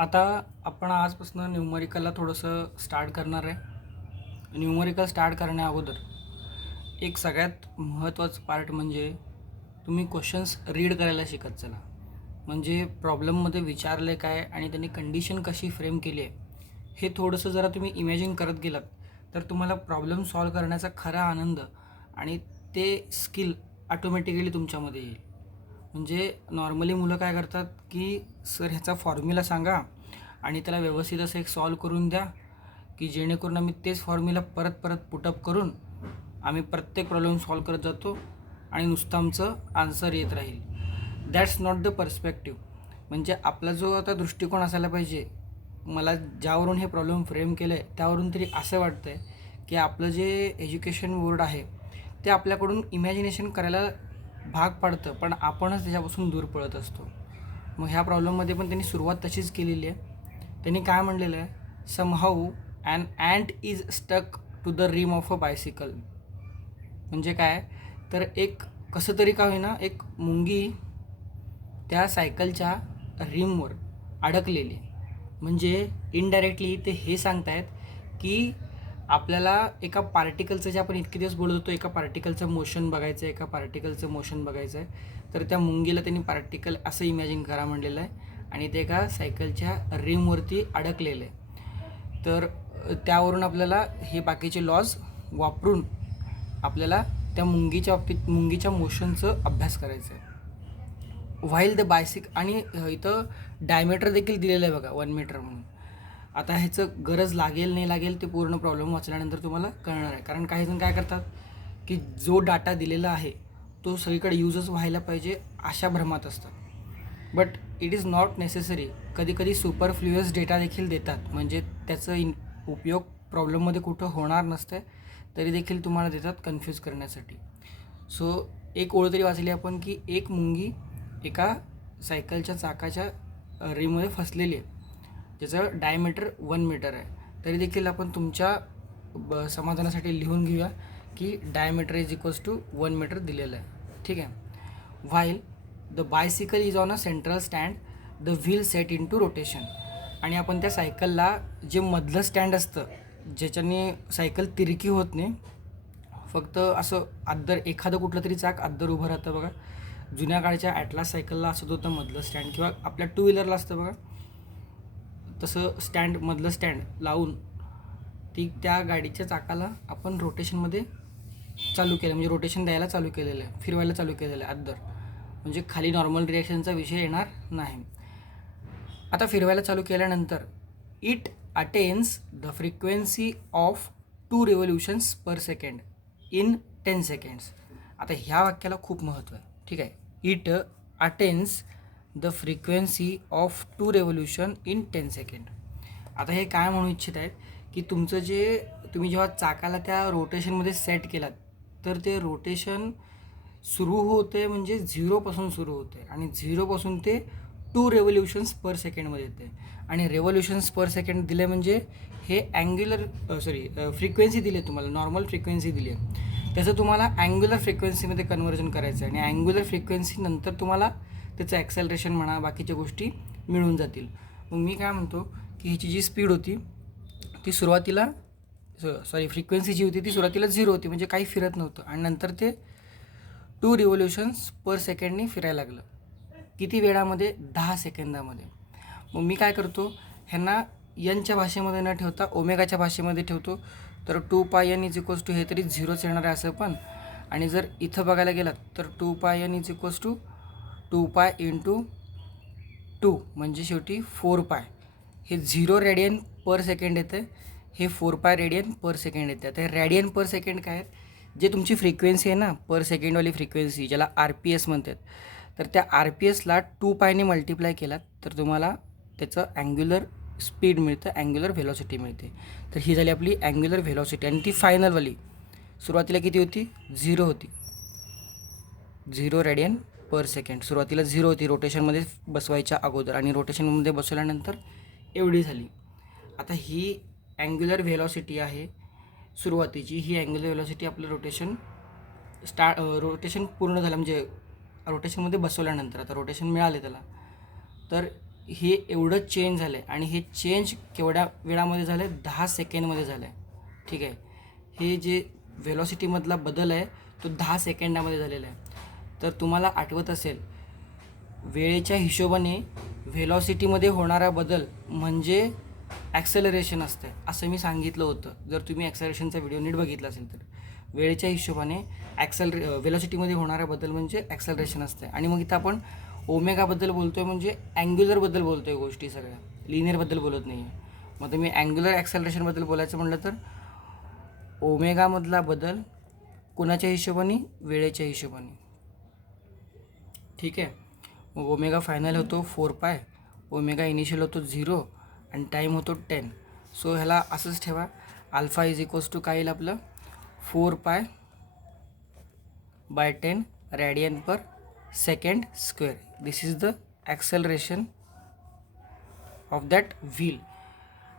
आता आपण आजपासून न्यूमरिकलला थोडंसं स्टार्ट करणार आहे. न्यूमरिकल स्टार्ट करण्या अगोदर एक सगळ्यात महत्त्वाचं पार्ट म्हणजे तुम्ही क्वेश्चन्स रीड करायला शिकत चला. म्हणजे प्रॉब्लेममध्ये विचारले काय आणि त्यांनी कंडिशन कशी फ्रेम केली आहे हे थोडंसं जरा तुम्ही इमॅजिन करत गेलात तर तुम्हाला प्रॉब्लेम सॉल्व करण्याचा खरा आनंद आणि ते स्किल ऑटोमॅटिकली तुमच्यामध्ये येईल. म्हणजे नॉर्मली मुलं काय करतात की सर ह्याचा फॉर्म्युला सांगा आणि त्याला व्यवस्थित असं एक सॉल्व करून द्या की जेणेकरून आम्ही तेच फॉर्म्युला परत परत पुटअप करून आम्ही प्रत्येक प्रॉब्लेम सॉल्व करत जातो आणि नुसतं आमचं आन्सर येत राहील. That's not the perspective. म्हणजे आपला जो आता दृष्टिकोन असायला पाहिजे, मला ज्यावरून हे प्रॉब्लेम फ्रेम केलं आहे त्यावरून तरी असं वाटतं आहे की आपलं जे एज्युकेशन बोर्ड आहे ते आपल्याकडून इमॅजिनेशन करायला भाग पाडतं, पण आपणच त्याच्यापासून दूर पळत असतो. मग ह्या प्रॉब्लेममध्ये पण त्यांनी सुरुवात तशीच केलेली आहे. त्यांनी काय म्हणलेलं आहे, somehow an ant is stuck to the rim of a bicycle. म्हणजे काय तर एक कसं तरी का होईना एक मुंगी त्या सायकलच्या रिमवर अडकलेली. म्हणजे इनडायरेक्टली ते हे सांगतायत की आपल्याला एका पार्टिकलचं जे आपण इतके दिवस बोलत होतो एका पार्टिकलचं मोशन बघायचं आहे, एका पार्टिकलचं मोशन बघायचं आहे, तर त्या मुंगीला त्यांनी पार्टिकल असं इमॅजिन करा म्हणलेलं आहे आणि ते एका सायकलच्या रिमवरती अडकलेलं आहे. तर त्यावरून आपल्याला हे बाकीचे लॉज वापरून आपल्याला त्या मुंगीच्या बाबतीत मुंगीच्या मोशनचं अभ्यास करायचं आहे. व्हाईल द बायसिक आणि इथं डायमीटर देखील दिलेलं आहे बघा 1 मीटर म्हणून. आता ह्याचं गरज लागेल नाही लागेल ते पूर्ण प्रॉब्लेम वाचल्यानंतर तुम्हाला कळणार आहे. कारण काही जण काय करतात की जो डाटा दिलेला आहे तो सगळीकडे यूजच व्हायला पाहिजे अशा भ्रमात असतात. But it is not necessary. कधीकधी सुपरफ्ल्युअस डेटा देखील देतात, म्हणजे त्याचं उपयोग प्रॉब्लेममध्ये कुठं होणार नसते तरी देखील तुम्हाला देतात कन्फ्यूज करण्यासाठी. सो एक ओळ तरी वाचली आपण की एक मुंगी एका सायकलच्या चाकाच्या रिममध्ये फसलेली आहे, ज्याचं डायमीटर 1 मीटर आहे. तरी देखील आपण तुमच्या समाधानासाठी लिहून घेऊया की diameter is equals to 1 metre दिलेलं आहे. ठीक आहे. While the bicycle is on a central stand, the wheel set into rotation. आणि आपण त्या सायकलला जे मधलं स्टँड असतं ज्याच्याने सायकल तिरकी होत नाही, फक्त असं अद्दर एखादं कुठलं तरी चाक अद्दर उभं राहतं बघा. जुन्या काळच्या ॲटलास सायकलला असत होतं मधलं स्टँड, किंवा आपल्या 2 व्हीलरला असतं बघा तसं स्टँड, मधलं स्टँड लावून ती त्या गाडीच्या चाकाला आपण रोटेशनमध्ये चालू केलं, म्हणजे रोटेशन द्यायला चालू केलेलं आहे, फिरवायला चालू केलेलं आहे अद्दर. म्हणजे खाली नॉर्मल रिॲक्शनचा विषय येणार नाही. आता फिरवायला चालू केल्यानंतर it attains the frequency of 2 revolutions per second in 10 seconds. आता ह्या वाक्याला खूप महत्त्व आहे. ठीक आहे. It attains the frequency of 2 revolution in 10 second. आता हे काय म्हणू इच्छित आहेत की तुमचं जे तुम्ही जेव्हा चाकाला त्या रोटेशनमध्ये सेट केलात तर ते रोटेशन सुरू होते, म्हणजे 0पासून सुरू होते आणि 0पासून ते 2 रेव्होल्युशन्स पर सेकंडमध्ये येते. आणि रेव्होल्युशन्स पर सेकंड दिले म्हणजे हे ॲंग्युलर फ्रिक्वेन्सी दिली आहे तुम्हाला, नॉर्मल फ्रिक्वेन्सी दिली आहे, त्याचं तुम्हाला ॲंग्युलर फ्रिक्वेन्सीमध्ये कन्व्हर्जन करायचं आहे. आणि ॲंग्युलर फ्रिक्वेन्सी नंतर तुम्हाला त्याचं ॲक्सेलरेशन म्हणा बाकीच्या गोष्टी मिळून जातील. मग मी काय म्हणतो की ह्याची जी स्पीड होती ती सुरुवातीला फ्रिक्वेन्सी जी होती ती सुरुवातीला 0 होती, म्हणजे काही फिरत नव्हतं, आणि नंतर ते 2 रिव्होल्युशन्स पर सेकंडनी फिरायला लागलं. किती वेळामध्ये? 10 सेकंदामध्ये. मग मी काय करतो, ह्यांना यनच्या भाषेमध्ये न ठेवता ओमेगाच्या भाषेमध्ये ठेवतो. तर 2πn इज इक्वल्स टू हे तरी 0च येणार आहे असं पण. आणि जर इथं बघायला गेलात तर 2πn is equals to 2π into 2 म्हणजे शेवटी 4π. हे 0 रेडियन पर सेकंड येतं, हे 4π रेडियन पर सेकंड येतं. तर रेडियन पर सेकंड काय आहेत, जे तुमची फ्रिक्वेन्सी आहे ना पर सेकंडवाली फ्रिक्वेन्सी, ज्याला RPS म्हणतात, तर त्या RPSला 2πने मल्टिप्लाय केलात तर तुम्हाला त्याचं ॲंग्युलर स्पीड मिळतं, ॲंग्युलर व्हेलॉसिटी मिळते. तर ही झाली आपली ॲंग्युलर व्हेलॉसिटी. आणि ती फायनलवाली सुरुवातीला किती होती? 0 होती, 0 रेडियन पर सेकंड. सुरुवातीला 0 होती रोटेशनमध्ये बसवायच्या अगोदर, आणि रोटेशनमध्ये बसवल्यानंतर एवढी झाली. आता ही ॲंग्युलर व्हेलॉसिटी आहे सुरुवातीची. ही ॲंग्युलर व्हेलॉसिटी आपलं रोटेशन पूर्ण झालं, म्हणजे रोटेशनमध्ये बसवल्यानंतर, आता रोटेशन मिळाले त्याला, तर हे एवढं चेंज झालं आहे आणि हे चेंज केवढ्या वेळामध्ये झालं आहे? 10 सेकंडमध्ये झालं आहे. ठीक आहे. हे जे व्हेलॉसिटीमधला बदल आहे तो 10 सेकंडामध्ये झालेला आहे. तर तुम्हाला आठवत असेल, वेळेच्या हिशोबाने व्हेलॉसिटीमध्ये होणारा बदल म्हणजे ॲक्सेलरेशन असतं असं मी सांगितलं होतं. जर तुम्ही ॲक्सेलरेशनचा व्हिडिओ नीट बघितला असेल तर वेळेच्या हिशोबाने व्हेलॉसिटीमध्ये होणारा बदल म्हणजे ॲक्सेलरेशन असतं. आणि मग इथं आपण ओमेगाबद्दल बोलतो आहे म्हणजे अँग्युलरबद्दल बोलतो आहे, गोष्टी सगळ्या लिनियरबद्दल बोलत नाही आहे. मग तुम्ही अँग्युलर ॲक्सेलरेशनबद्दल बोलायचं म्हटलं तर ओमेगामधला बदल कोणाच्या हिशोबाने? वेळेच्या हिशोबाने. ठीक आहे. मग ओमेगा फायनल होतो 4π, ओमेगा इनिशियल होतो 0 आणि टाईम होतो 10. सो ह्याला असंच ठेवा, अल्फा इज इक्वल्स टू काय येईल आपलं? 4π/10 radian per second square. This is the acceleration of that wheel.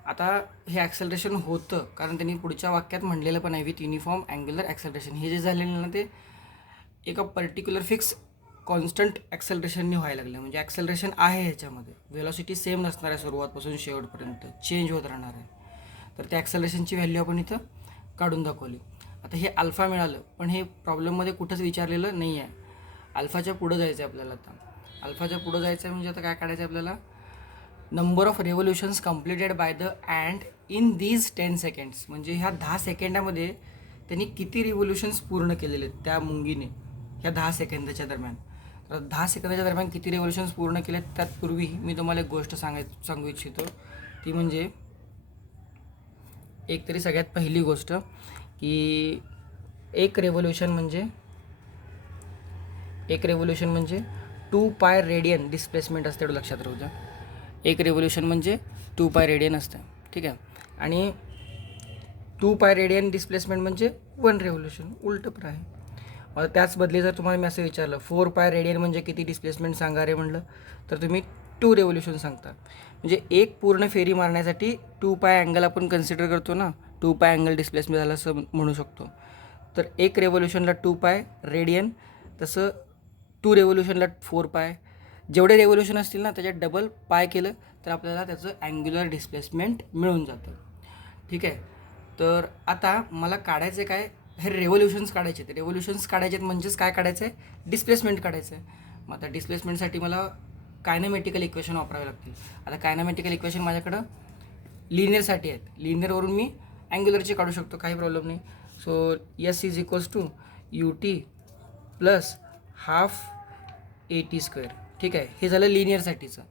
आता हे ॲक्सेलरेशन होतं कारण त्यांनी पुढच्या वाक्यात म्हणलेलं पण आहे, विथ युनिफॉर्म अँग्युलर ॲक्सेलरेशन. हे जे झालेलं ना ते एका पर्टिक्युलर फिक्स कॉन्स्टंट ॲक्सेलरेशनने व्हायला लागलं. म्हणजे ॲक्सेलरेशन आहे ह्याच्यामध्ये, व्हेलॉसिटी सेम नसणार आहे सुरुवातपासून शेवटपर्यंत, चेंज होत राहणार आहे. तर त्या ॲक्सेलरेशनची व्हॅल्यू आपण इथं काढून दाखवली. आता हे अल्फा मिळालं, पण हे प्रॉब्लेममध्ये कुठंच विचारलेलं नाही आहे. अल्फाच्या पुढं जायचं आहे आपल्याला. आता अल्फाच्या पुढं जायचं आहे म्हणजे आता काय काढायचं आहे आपल्याला? Number of revolutions completed by the end in these 10 seconds. म्हणजे ह्या 10 सेकंडामध्ये त्यांनी किती रिव्होल्युशन्स पूर्ण केलेले आहेत त्या मुंगीने ह्या 10 सेकंदाच्या दरम्यान. तर 10 सेकंदाच्या दरम्यान किती रेव्होल्युशन्स पूर्ण केलेत त्यापूर्वी मी तुम्हाला एक गोष्ट सांगू इच्छितो. ती म्हणजे एक तरी सगळ्यात पहिली गोष्ट की एक रेव्होल्युशन म्हणजे 2π रेडियन डिस्प्लेसमेंट असते. एवढं लक्षात राहू द्या. एक रेव्होल्युशन म्हणजे 2π रेडियन असतं. ठीक आहे. आणि 2π रेडियन डिस्प्लेसमेंट म्हणजे 1 रेव्होल्युशन. उलटं पण आहे. मग त्याच बदली जर तुम्हाला मी असं विचारलं 4π रेडियन म्हणजे किती डिस्प्लेसमेंट सांगा रे म्हणलं, तर तुम्ही 2 रेव्होल्युशन सांगता. म्हणजे एक पूर्ण फेरी मारण्यासाठी 2π अँगल आपण कन्सिडर करतो ना, 2π अँगल डिस्प्लेसमेंट झालं असं म्हणू शकतो. तर एक रेव्होल्युशनला 2π रेडियन, तसं 2 रेव्होल्युशनला 4π. जेवढे रेव्होल्युशन असतील ना त्याच्यात डबल पाय केलं तर आपल्याला त्याचं अँग्युलर डिस्प्लेसमेंट मिळून जातं. ठीक आहे. तर आता मला काढायचं काय? हे रेव्होल्युशन्स काढायचे आहेत. रेव्होल्युशन्स काढायचे आहेत म्हणजेच काय काढायचं आहे? डिस्प्लेसमेंट काढायचं आहे. मग आता डिस्प्लेसमेंटसाठी मला कायनेमॅटिकल इक्वेशन वापरावे लागतील. आता कायनेमॅटिकल इक्वेशन माझ्याकडं लिनियरसाठी आहेत. लिनियरवरून मी अँग्युलरचे काढू शकतो, काही प्रॉब्लेम नाही. So S is equals to ut plus half at². ठीक आहे. हे झालं लिनियरसाठीचं.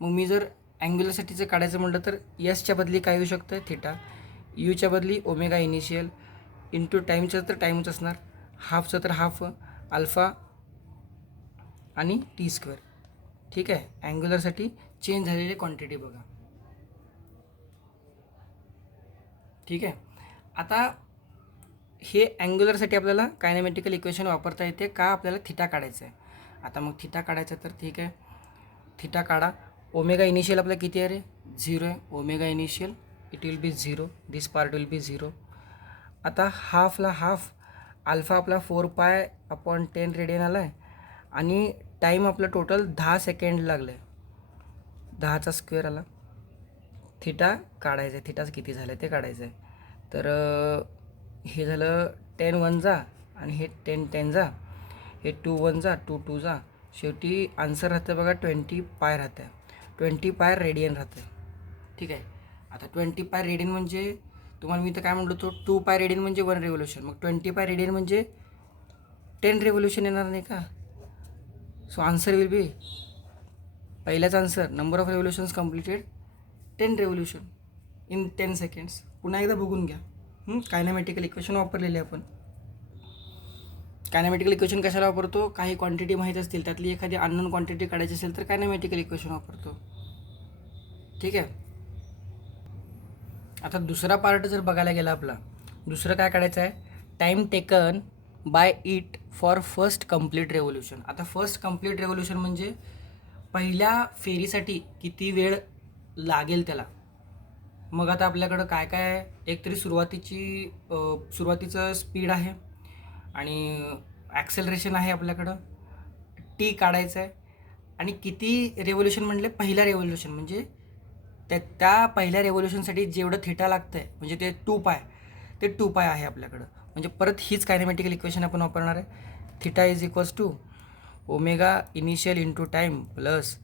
मग मी जर अँग्युलरसाठीचं काढायचं म्हटलं तर यसच्या बदली काय येऊ शकतं? थिटा. यूच्या बदली ओमेगा इनिशियल इंटू टाईमचं तर टाईमच असणार, हाफचं तर हाफ, अल्फा आणि t². ठीक आहे. अँग्युलरसाठी चेंज झालेली क्वांटिटी बघा. ठीक आहे. आता हे अँग्युलरसाठी आपल्याला कायनेमॅटिकल इक्वेशन वापरता येते का? आपल्याला थिटा काढायचं आहे. आता मग थिटा काढायचं तर ठीक आहे, थिटा काढा. ओमेगा इनिशियल आपला किती आहे रे? 0 आहे. Omega initial it will be 0, this part will be 0. आता हाफला हाफ, अल्फा आपला 4π/10 रेडियन आला आहे आणि टाईम आपला टोटल 10 सेकंड लागलं आहे, 10चा स्क्वेअर आला. थिटा काढायचं आहे, थिटाच किती झालं आहे ते काढायचं आहे. तर हे झालं 10 1 जा आणि हे 10 10 जा, हे 2 1 जा, 2 2 जा. शेवटी आन्सर राहतं बघा 20π राहतं आहे. 20π रेडियन राहतं आहे. ठीक आहे. आता 20π रेडियन म्हणजे तुम्हाला मी तर काय म्हणलो तो 2π रेडियन म्हणजे 1 रेव्होल्युशन. मग 20π रेडियन म्हणजे 10 रेव्होल्युशन येणार नाही का? सो आन्सर विल बी, पहिल्याच answer, number of revolutions completed 10 revolution in 10 seconds. पुन्हा एकदा बघून घ्या. कायनेमॅटिकल इक्वेशन वापरलेली आपण. कायनेमॅटिकल इक्वेशन कशाला वापरतो? काही क्वांटिटी माहीत असतील, त्यातली एखादी अननोन क्वांटिटी काढायची असेल तर कायनेमॅटिकल इक्वेशन वापरतो. ठीक आहे. आता दुसरा पार्ट जर बघायला गेला आपला, दुसरं काय काढायचं आहे? Time taken by it for first complete revolution. आता फर्स्ट कंप्लीट रेव्होल्युशन म्हणजे पहिल्या फेरीसाठी किती वेळ लागेल त्याला. मग आता आपल्याकडं काय काय आहे? एकतरी सुरुवातीचं स्पीड आहे आणि ॲक्सेलरेशन आहे आपल्याकडं, टी काढायचं आहे आणि किती रेव्होल्यूशन म्हणले, पहिल्या रेव्होल्यूशन म्हणजे त्या पहिल्या रेव्होल्यूशनसाठी जेवढं थिटा लागतं आहे म्हणजे ते 2π, ते 2π आहे आपल्याकडं. म्हणजे परत हीच कायनेमॅटिकल इक्वेशन आपण वापरणार आहे. Theta is equals to omega initial into time plus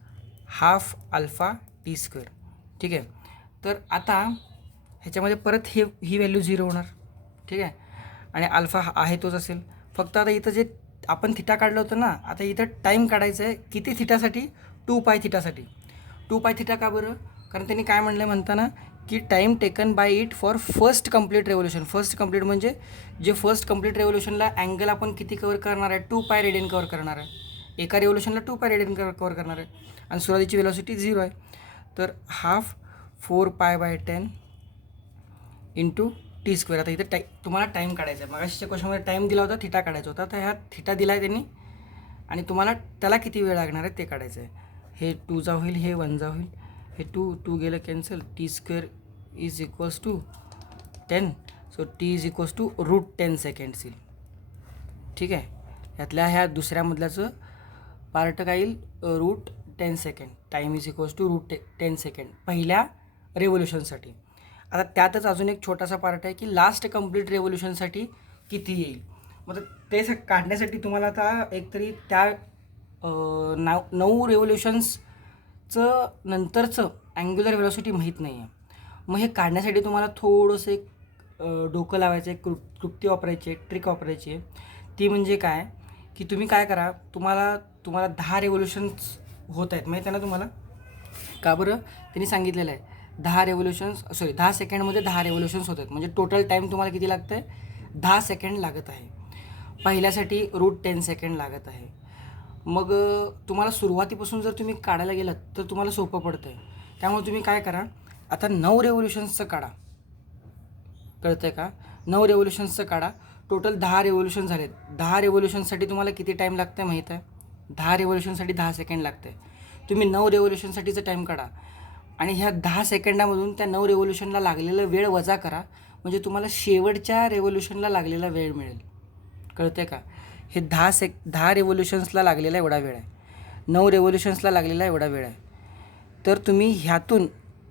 half alpha T square. ठीक आहे. तर आता ह्याच्यामध्ये परत ही व्हॅल्यू 0 होणार. ठीक आहे. आणि अल्फा आहे तोच असेल. फक्त आता इथं जे आपण थिटा काढलं होतं ना, आता इथं टाईम काढायचं आहे किती थिटासाठी, 2π थिटासाठी. 2π थिटा का बरं? कारण त्यांनी काय म्हणलं म्हणताना की time taken by it for first complete revolution. First complete म्हणजे जे फर्स्ट कंप्लीट रेव्होल्यूशनला अँगल आपण किती कवर करणार आहे, 2π रेडियन कवर करणार आहे. एका रेव्होल्यूशनला 2π रेडियन कवर करणार आहे. आणि सुरुवातीची वेलॉसिटी 0 आहे. तर हाफ 4π/10 इंटू टी स्क्वेअर. आता इथं तुम्हाला टाईम काढायचा आहे. मगाशीच्या क्वेश्चनमध्ये टाईम दिला होता, थिटा काढायचा होता. तर ह्या थिटा दिला आहे त्यांनी आणि तुम्हाला त्याला किती वेळ लागणार आहे ते काढायचं आहे. हे 2 जा होईल, हे 1 जा होईल, हे 2 गेलं cancel. T square is equals to 10. So T is equals to √10 seconds येईल. ठीक आहे. ह्यातल्या ह्या दुसऱ्यामधल्याचं पार्ट काय येईल, √10 second. Time is equals to √10 second पहिल्या रेव्होल्यूशनसाठी. आता त्यातच अजून एक छोटासा पार्ट आहे की लास्ट कंप्लीट रेव्होल्यूशनसाठी किती येईल. मग ते काढण्यासाठी तुम्हाला आता एकतरी त्या 9 रेव्होल्यूशन्सचं नंतरचं अँग्युलर वेलॉसिटी माहीत नाही आहे. मग हे काढण्यासाठी तुम्हाला थोडंसं एक डोकं लावायचं आहे, कृती वापरायची आहे, ट्रिक वापरायची आहे. ती म्हणजे काय की तुम्ही काय करा, तुम्हाला 10 रेव्होल्यूशन्स होत आहेत माहीत आहे ना तुम्हाला. का बरं? त्यांनी सांगितलेलं आहे 10 सेकंडमध्ये 10 रेव्होल्यूशन्स होत आहेत. म्हणजे टोटल टाईम तुम्हाला किती लागतं आहे, 10 सेकंड लागत आहे. पहिल्यासाठी √10 सेकंड लागत आहे. मग तुम्हाला सुरुवातीपासून जर तुम्ही काढायला गेलात तर तुम्हाला सोपं पडतं आहे. त्यामुळे तुम्ही काय करा, आता 9 रेव्होल्यूशन्सचं काढा. कळतं आहे का? 9 रेव्होल्यूशन्सचं काढा. टोटल 10 रेव्होल्यूशन झालेत. 10 रेव्होल्यूशनसाठी तुम्हाला किती टाईम लागतं आहे माहीत आहे? 10 रेव्होल्यूशनसाठी 10 सेकंड लागतं आहे. तुम्ही 9 रेव्होल्यूशनसाठीचं टाईम काढा आणि ह्या 10 सेकंडामधून त्या 9 रेव्होल्यूशनला लागलेला वेळ वजा करा. म्हणजे तुम्हाला शेवटच्या रेव्होल्यूशनला लागलेला वेळ मिळेल. कळतं आहे का? हे 10 रेव्होल्यूशन्सला लागलेला एवढा वेळ आहे, 9 रेव्होल्यूशन्सला लागलेला एवढा वेळ आहे. तर तुम्ही ह्यातून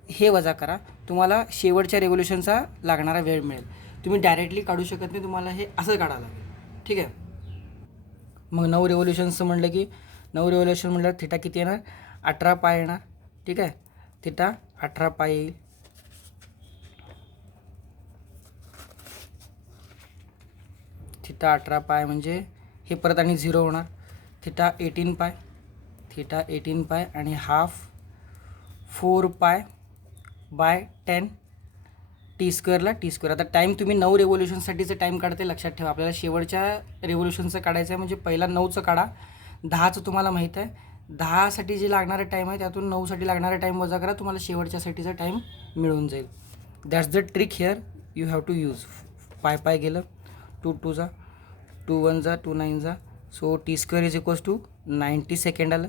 हे वजा करा, तुम्हाला शेवटच्या रेव्होल्यूशनचा लागणारा वेळ मिळेल. तुम्ही डायरेक्टली काढू शकत नाही, तुम्हाला हे असं काढावं लागेल. ठीक आहे. मग 9 रेव्होल्यूशन्सचं म्हटलं की 9 रेव्होल्यूशन म्हटलं थिटा किती येणार, 18π येणार. ठीक आहे. थिटा 18π येईल. थिटा 18π म्हणजे हे परत आणि 0 होणार. थिटा 18π आणि हाफ 4π/10 टी स्क्वेअरला टी स्क्वेअर. आता टाईम तुम्ही 9 रेव्होल्यूशनसाठीचं टाईम काढते लक्षात ठेवा. आपल्याला शेवटच्या रेव्होल्यूशनचं काढायचं आहे. म्हणजे पहिला 9चं काढा, 10चं तुम्हाला माहीत आहे. 10साठी जे लागणारा टाईम आहे त्यातून 9साठी लागणारा टाईम वजा करा, तुम्हाला शेवटच्यासाठीचा टाईम मिळून जाईल. That's the trick here you have to use. Pi गेलं, 2 2 जा, 2 1 जा, 2 9 जा. So T square is equals to 90 second आलं,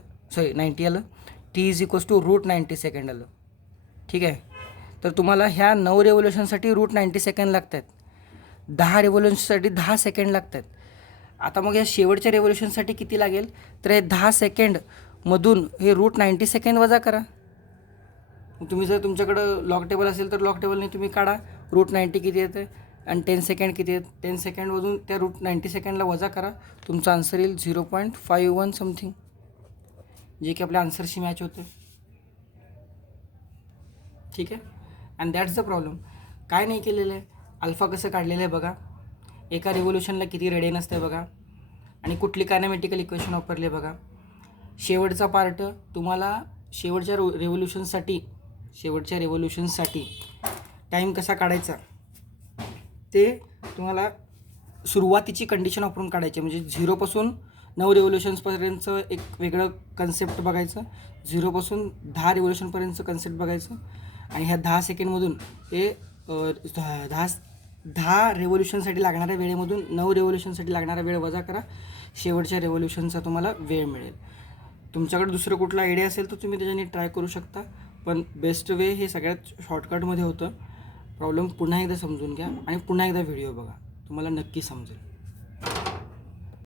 90 आलं. T is equals to √90 second आलं. ठीक आहे. तर तुम्हाला ह्या 9 रेव्होल्यूशनसाठी √90 सेकंड लागत आहेत. 10 रेव्होल्यूशनसाठी 10 सेकंड लागत आहेत. आता मग या शेवटच्या रेव्होल्यूशनसाठी किती लागेल, तर हे 10 सेकंडमधून हे √90 सेकंड वजा करा. तुम्ही जर तुमच्याकडं लॉग टेबल असेल तर लॉग टेबलने तुम्ही काढा √90 किती येतं आणि 10 सेकंड किती आहेत. 10 सेकंडमधून त्या √90 सेकंडला वजा करा, तुमचा आन्सर येईल 0.51 समथिंग, जे की आपल्या आन्सरशी मॅच होते. ठीक आहे. And that's the problem. काय नाही केलेलं आहे, अल्फा कसं काढलेलं आहे बघा, एका रेव्होल्यूशनला किती रेडियन असतं बघा, आणि कुठली कायनेमॅटिकल इक्वेशन वापरली बघा. शेवटचा पार्ट तुम्हाला शेवटच्या रेव्होल्यूशनसाठी टाईम कसा काढायचा ते तुम्हाला सुरुवातीची कंडिशन वापरून काढायची. म्हणजे 0पासून 9 रेव्होल्यूशन्सपर्यंतचं एक वेगळं कन्सेप्ट बघायचं, 0पासून 10 रेव्होल्यूशनपर्यंतचं कन्सेप्ट बघायचं, आणि ह्या 10 सेकंडमधून हे 10 रेव्होल्यूशनसाठी लागणाऱ्या वेळेमधून 9 रेव्होल्यूशनसाठी लागणारा वेळ वजा करा, शेवटच्या रेव्होल्यूशनचा तुम्हाला वेळ मिळेल. तुमच्याकडे दुसरं कुठला आयडिया असेल तर तुम्ही त्याच्याने ट्राय करू शकता, पण बेस्ट वे हे सगळ्यात शॉर्टकटमध्ये होतं. प्रॉब्लेम पुन्हा एकदा समजून घ्या आणि पुन्हा एकदा व्हिडिओ बघा, तुम्हाला नक्की समजेल.